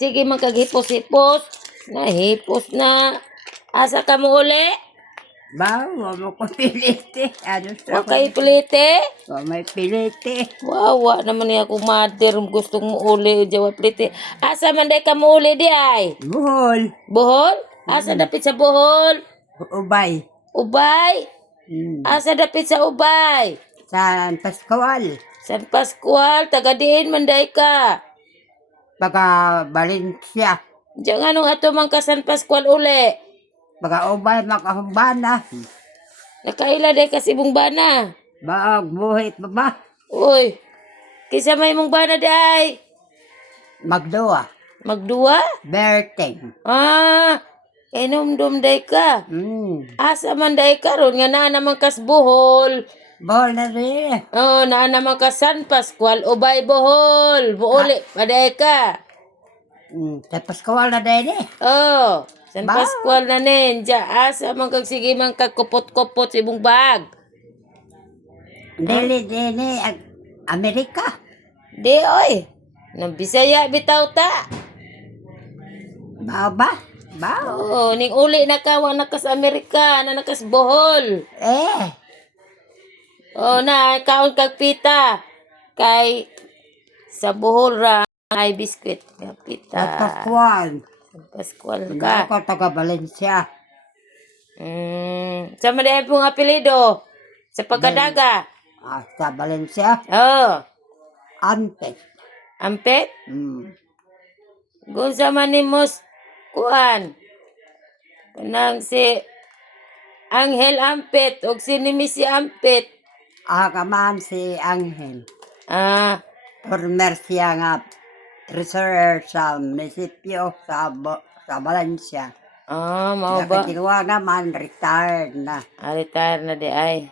sige man kag hipos-hipos. Nahipos na. Asa ka mo uli? Ba, wa mo ko piliti. Ano sa Wa kay plite? Wa may piliti. Wawa naman niya kung mother gustong mo uli jawa plite. Asa man day ka mo uli di ay? Buhol. Bohol? Asa dapit sa Bohol? Ubay. Ubay? Hmm. Asa dapit sa Ubay? San Pascual. San Pascual, taga diin man day ka. Baga Valencia. Diyan anong ato man ka San Pascual uli? Baga ubay makahubana. Nakaila day ka sibong bana. Baag buhit ba ba? Uy, kisa may mong bana day. Magdoa. Magduwa? Berting. Ah, inom-dum day ka. Hmm. Asa man day ka ron nga naa naman kas Bohol. Na rin. Oh, naa naman ka San Pascual, Ubay Bohol. Buuli, paday ka. Hmm. Sa Pascual na din eh. Oh, San Ba? Pascual na nin. Diya, asa man kag sige man kagkupot-kupot sa ibong bag. Dili, dili. ag- Amerika. Di, oy. Nang Bisaya bitaw ta. Bao ba? Bao. Oh, ning uli na ka, wa na kas Amerika, na nakas Bohol. Eh. Oh, na, kaon kag pita. Kay, sa Bohol ra, ay biskwit. Nga pita. Sa Pascual. San Pascual Hindi ka. ako taga Valencia. Mm, sa mga pong apelido. Sa pagkadaga. Ah, sa Valencia. Oh, Antes. ampet. Hmm. Kung sa manimos, kuan. Kanang si Angel Ampet o si Nimisi Ampet. Agaman si Angel. Ah, Former siya nga treasurer sa munisipyo sa, Bo- sa Valencia. ah, mao ba? Nakatiwa naman, retired na. Ah, retire na di ay.